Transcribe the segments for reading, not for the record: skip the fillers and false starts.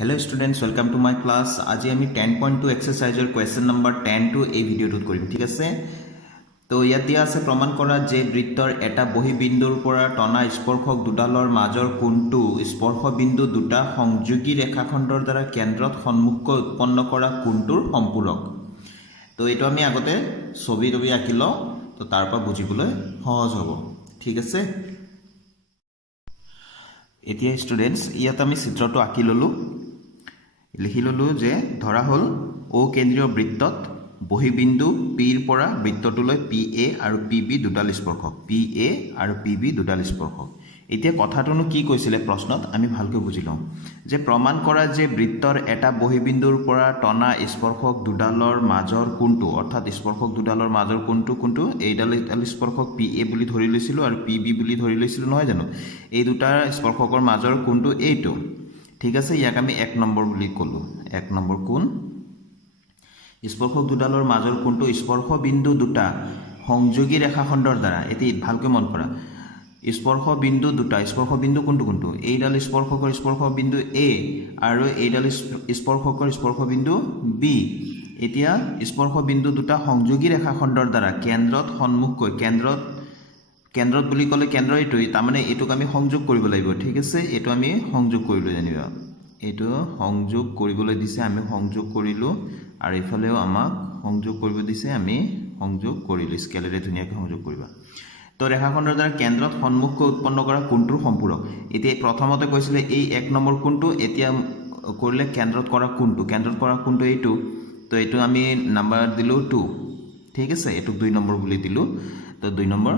Hello students, welcome to my class. আজি আমি 10.2 এক্সাৰসাইজৰ question number 10 টো এই ভিডিওটোত কৰিম, ঠিক আছে? তো ইয়াত দিয়া আছে প্ৰমাণ কৰা যে বৃত্তৰ এটা বহিবিন্দুৰ পৰা টনা স্পৰ্শক দুডালৰ মাজৰ কোণটো স্পৰ্শ বিন্দু দুটা সংযোগী ৰেখাখণ্ডৰ দ্বাৰা কেন্দ্ৰত সন্মুখকৈ উৎপন্ন কৰা কোণটোৰ সম্পূৰক। তো এইটো আমি আগতে ছবি আঁকি লওঁ, তো তাৰ পৰা বুজিবলৈ সহজ হ'ব, ঠিক আছে? এতিয়া স্টুডেন্টস ইয়াত আমি চিত্ৰটো আঁকি ললো, লিখি ললো যে ধৰা হল ও কেন্দ্ৰীয় বৃত্তত বহিবিন্দু পিৰ পৰা বৃত্তটোলৈ PA আৰু PB দুডাল স্পৰ্শক, PA আৰু PB দুডাল স্পৰ্শক। এতিয়া কথাটোনো কি কৈছিলে প্ৰশ্নত আমি ভালকৈ বুজি লওঁ যে প্ৰমাণ কৰা যে বৃত্তৰ এটা বহিবিন্দুৰ পৰা টনা স্পৰ্শক দুডালৰ মাজৰ কোণটো, অৰ্থাৎ স্পৰ্শক দুডালৰ মাজৰ কোণটো এইডাল স্পৰ্শক PA বুলি ধৰি লৈছিলো আৰু PB বুলি ধৰি লৈছিলো, নহয় জানো? এই দুটা স্পৰ্শকৰ মাজৰ কোণটো এইটো, ঠিক আছে? ইয়াক আমি 1 নম্বৰ বুলি কলো। 1 নম্বৰ কোণ স্পৰ্শক দুডালৰ মাজৰ কোণটো স্পৰ্শ বিন্দু দুটা সংযোগী ৰেখাখণ্ডৰ দ্বাৰা, এটি ভালকৈ মন কৰা, স্পৰ্শ বিন্দু দুটা, স্পৰ্শ বিন্দু কোনটো এইডাল স্পৰ্শকৰ স্পৰ্শ বিন্দু A আৰু এইডাল স্পৰ্শকৰ স্পৰ্শ বিন্দু B। এতিয়া স্পৰ্শ বিন্দু দুটা সংযোগী ৰেখাখণ্ডৰ দ্বাৰা কেন্দ্ৰত সন্মুখকৈ, কেন্দ্ৰত বুলি ক'লে কেন্দ্ৰ এইটোই, তাৰমানে এইটোক আমি সংযোগ কৰিব লাগিব, ঠিক আছে? এইটো আমি সংযোগ কৰিলো, জানিবা এইটো সংযোগ কৰিবলৈ দিছে, আমি সংযোগ কৰিলো, আৰু ইফালেও আমাক সংযোগ কৰিব দিছে, আমি সংযোগ কৰিলো, স্কেলেৰে ধুনীয়াকৈ সংযোগ কৰিবা। তো ৰেখাখণ্ডৰ দ্বাৰা কেন্দ্ৰত সন্মুখকৈ উৎপন্ন কৰা কোণটোৰ সম্পূৰক। এতিয়া প্ৰথমতে কৈছিলে এই 1 নম্বৰ কোণটো, এতিয়া কৰিলে কেন্দ্ৰত কৰা কোণটো এইটো, তো এইটো আমি নাম্বাৰ দিলো 2, ঠিক আছে? এইটোক 2 নম্বৰ বুলি দিলো। তো 2 নম্বৰ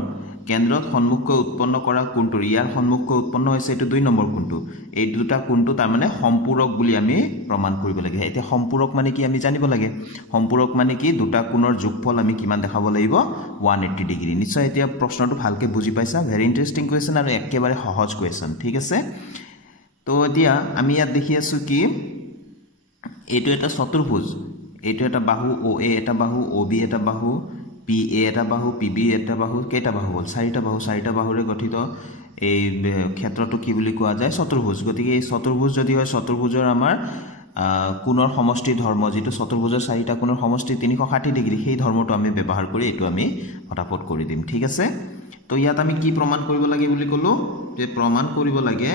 কেন্দ্ৰত সন্মুখকৈ উৎপন্ন কৰা কোণটোৰ, ইয়াৰ সন্মুখকৈ উৎপন্ন হৈছে এইটো 2 নম্বৰ কোণটো, এই দুটা কোণটো তাৰমানে সম্পূৰক বুলি আমি প্ৰমাণ কৰিব লাগে। এতিয়া সম্পূৰক মানে কি আমি জানিব লাগে। সম্পূৰক মানে কি, দুটা কোণৰ যোগফল আমি কিমান দেখাব লাগিব, 180 ডিগ্ৰী। নিশ্চয় এতিয়া প্ৰশ্নটো ভালকৈ বুজি পাইছা। ভেৰি ইণ্টাৰেষ্টিং কুৱেশ্যন আৰু একেবাৰে সহজ কুৱেশ্যন, ঠিক আছে? তো এতিয়া আমি ইয়াত দেখি আছো কি, এইটো এটা চতুৰ্ভুজ, এইটো এটা বাহু OA, এটা বাহু OB, এটা বাহু PA, এটা বাহু PB, এটা বাহু, কেইটা বাহু হ'ল? 4টা বাহু। 4টা বাহুৰে গঠিত এই ক্ষেত্ৰটো কি বুলি কোৱা যায়? চতুৰ্ভুজ। গতিকে এই চতুৰ্ভুজ যদি হয়, চতুৰ্ভুজৰ আমাৰ কোণৰ সমষ্টি ধৰ্ম, যিটো চতুৰ্ভুজৰ 4টা কোণৰ সমষ্টি 360 ডিগ্ৰী, সেই ধৰ্মটো আমি ব্যৱহাৰ কৰি এইটো আমি ফটাফট কৰি দিম, ঠিক আছে? তো ইয়াত আমি কি প্ৰমাণ কৰিব লাগে বুলি ক'লো, যে প্ৰমাণ কৰিব লাগে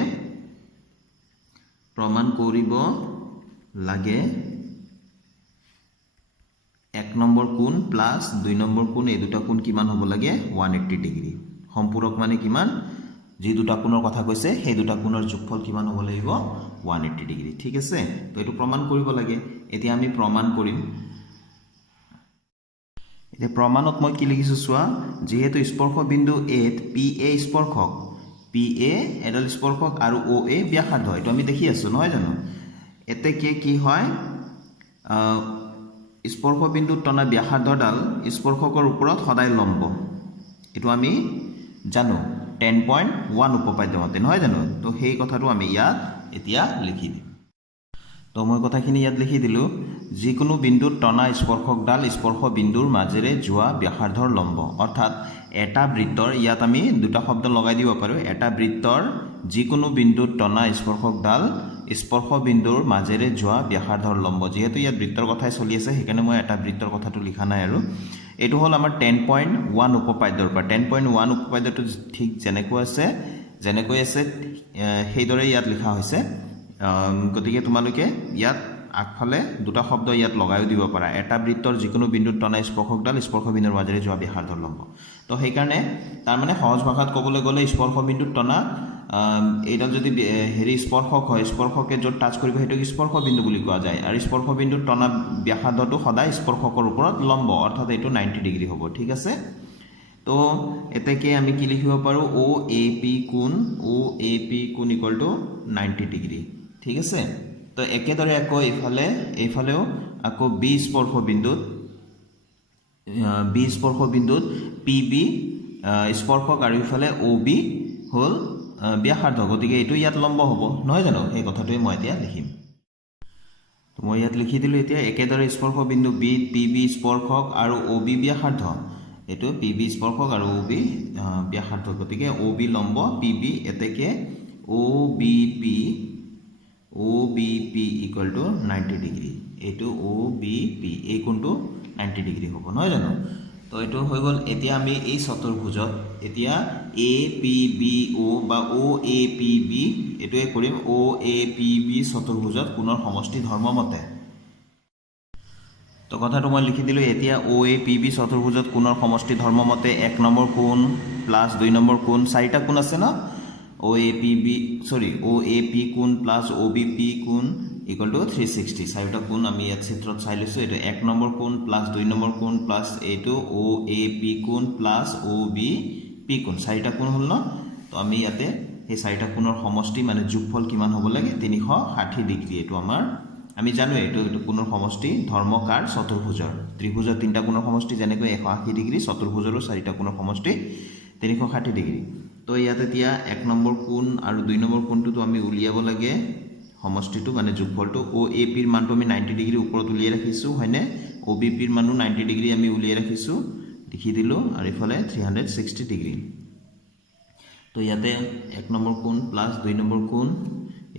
1 নম্বৰ কোণ প্লাছ 2 নম্বৰ কোণ, এই দুটা কোণ কিমান হ'ব লাগে? 180 ডিগ্ৰী। সম্পূৰক মানে কিমান? যি দুটা কোণৰ কথা কৈছে সেই দুটা কোণৰ যোগফল কিমান হ'ব লাগিব? 180 ডিগ্ৰী, ঠিক আছে? তো এইটো প্ৰমাণ কৰিব লাগে। এতিয়া আমি প্ৰমাণ কৰিম। এতিয়া প্ৰমাণত মই কি লিখিছো চোৱা, যিহেতু স্পৰ্শ বিন্দু Aত PA স্পৰ্শক, PA এডাল স্পৰ্শক আৰু OA ব্যাসাৰ্ধ, এইটো আমি দেখি আছো, নহয় জানো? এতেকে কি হয়, স্পৰ্শ বিন্দুত টনা ব্যাসাৰ্ধডাল স্পৰ্শকৰ ওপৰত সদায় লম্ব, এইটো আমি জানো 10.1 উপপাদ্য মতে, নহয় জানো? তো সেই কথাটো আমি ইয়াত এতিয়া লিখি দিম। তো মই কথাখিনি ইয়াত লিখি দিলো, যিকোনো বিন্দুত টনা স্পৰ্শকডাল স্পৰ্শ বিন্দুৰ মাজেৰে যোৱা ব্যাসাৰ্ধৰ লম্ব, অৰ্থাৎ এটা বৃত্তৰ, ইয়াত আমি দুটা শব্দ লগাই দিব পাৰো, এটা বৃত্তৰ যিকোনো বিন্দুত টনা স্পৰ্শকডাল স্পৰ্শ বিন্দুৰ মাজেৰে যোৱা ব্যাসাৰ্ধৰ লম্ব। যেহেতু ইয়াত বৃত্তৰ কথাই চলি আছে, সেইকাৰণে মই এটা বৃত্তৰ কথাটো লিখা নাই, আৰু এইটো হ'ল আমাৰ 10.1 উপপাদ্যৰ পৰা। 10.1 উপপাদ্যটো ঠিক যেনেকৈ আছে সেইদৰে ইয়াত লিখা হৈছে। গতিকে তোমালোকে ইয়াত আগফালে দুটা শব্দ ইয়াত লগাইও দিব পাৰা, এটা বৃত্তৰ যিকোনো বিন্দুত টনা স্পৰ্শকডাল স্পৰ্শ বিন্দুৰ মাজেৰে যোৱা ব্যাসাৰ্ধৰ লম্ব। তো সেইকাৰণে তাৰমানে সহজ ভাষাত ক'বলৈ গ'লে স্পৰ্শ বিন্দুত টনা এইডাল যদি স্পৰ্শক হয়, স্পৰ্শকে য'ত টাচ কৰিব সেইটোক স্পৰ্শ বিন্দু বুলি কোৱা যায়, আৰু স্পৰ্শ বিন্দুত টনা ব্যাসাৰ্ধটো সদায় স্পৰ্শকৰ ওপৰত লম্ব, অৰ্থাৎ এইটো 90 ডিগ্ৰী হ'ব, ঠিক আছে? তো এতেকে আমি কি লিখিব পাৰো, OAP কোণ ইকুৱেল টু 90 ডিগ্ৰী, ঠিক আছে? তো একেদৰে আকৌ এইফালেও আকৌ B স্পৰ্শ বিন্দুত PB স্পৰ্শক আৰু ইফালে OB হ'ল ব্যাসাৰ্ধ, গতিকে এইটো ইয়াত লম্ব হ'ব, নহয় জানো? সেই কথাটোৱে মই এতিয়া লিখিম। তো মই ইয়াত লিখি দিলো। এতিয়া একেদৰে স্পৰ্শ বিন্দু B PB স্পৰ্শক আৰু OB ব্যাসাৰ্ধ, এইটো PB স্পৰ্শক আৰু OB ব্যাসাৰ্ধ, গতিকে OB লম্ব PB, এতেকে OBP equal to 90 ডিগ্ৰী এইটো OBP এই কোণটো 90 ডিগ্ৰী হ'ব নহয় জানো তো এইটো হৈ গ'ল এতিয়া আমি এই চতুৰ্ভুজত এতিয়া APBO বা OAPB এটোৱে কৰিম OAPB চতুৰ্ভুজত কোণৰ সমষ্টি ধৰ্ম মতে তো কথাটো মই লিখি দিলো এতিয়া OAPB চতুৰ্ভুজত কোণৰ সমষ্টি ধৰ্ম মতে 1 নম্বৰ কোণ প্লাস 2 নম্বৰ কোণ চাৰিটা কোণ আছে না OAP কোণ প্লাস OBP কোণ equal to 360 চাৰিটা কোণ আমি ইয়াত চিত্ৰত চাই লৈছো এটা 1 নম্বৰ কোণ প্লাস 2 নম্বৰ কোণ প্লাস এইটো OAP কোণ প্লাস OBP কোণ চাৰিটা কোণ হল না তো আমি ইয়াতে এই চাৰিটা কোণৰ সমষ্টি মানে যোগফল কিমান হ'ব লাগে 360 ডিগ্ৰী এটো আমাৰ আমি জানো এটো কোণৰ সমষ্টি ধৰ্মকাৰ চতুৰ্ভুজৰ ত্ৰিভুজৰ তিনটা কোণৰ সমষ্টি যেনেকৈ 180 ডিগ্ৰী চতুৰ্ভুজৰো চাৰিটা কোণৰ সমষ্টি 360 ডিগ্ৰী তো ইয়াতে এতিয়া 1 নম্বৰ কোণ আৰু 2 নম্বৰ কোণটো আমি উলিয়াব লাগে সমষ্টিটো মানে যোগফলটো OAP ৰ মানটো আমি 90 ডিগ্ৰী ওপৰত উলিয়াই ৰাখিছো হয়নে OBP ৰ মানটো 90 ডিগ্ৰী আমি উলিয়াই ৰাখিছো লিখি দিলো আৰু ইফালে 360 ডিগ্ৰী তো ইয়াতে 1 নম্বৰ কোণ প্লাস 2 নম্বৰ কোণ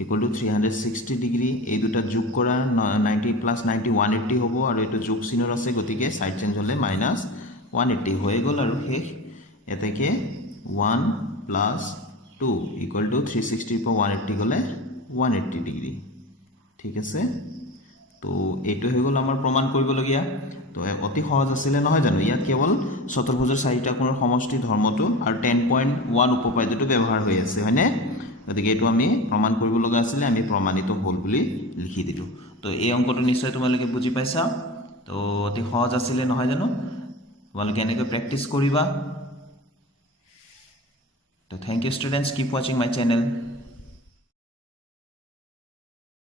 equal to 360 ডিগ্ৰী এই দুটা যোগ কৰা 90 plus 90 180 হ'ব আৰু এটো যোগ চিনৰ আছে গতিকে সাইড চেঞ্জ হলে -180 হৈ গল আৰু শেষ এতেকে 1 plus 2 equal to 360 पर 180 গলে 180 ডিগ্ৰী ঠিক আছে তো এইটো হৈ গল আমাৰ প্ৰমাণ কৰিবলগীয়া তো অতি সহজ আছিল নহয় জানো ইয়াত কেৱল চতুৰ্ভুজৰ চাৰিটা কোণৰ সমষ্টি ধৰ্মটো আৰু 10.1 উপপাদ্যটো ব্যৱহাৰ হৈ আছে হয়নে গতিকে এইটো আমি প্ৰমাণ কৰিব লগা আছিল আমি প্ৰমাণিত হ'ল বুলি লিখি দিলো তো এই অংকটো নিশ্চয় তোমালোকে বুজি পাইছা তো অতি সহজ আছিল নহয় জানো তোমালোকে এনেকৈ প্ৰেক্টিস কৰিবা তো thank you students keep watching my channel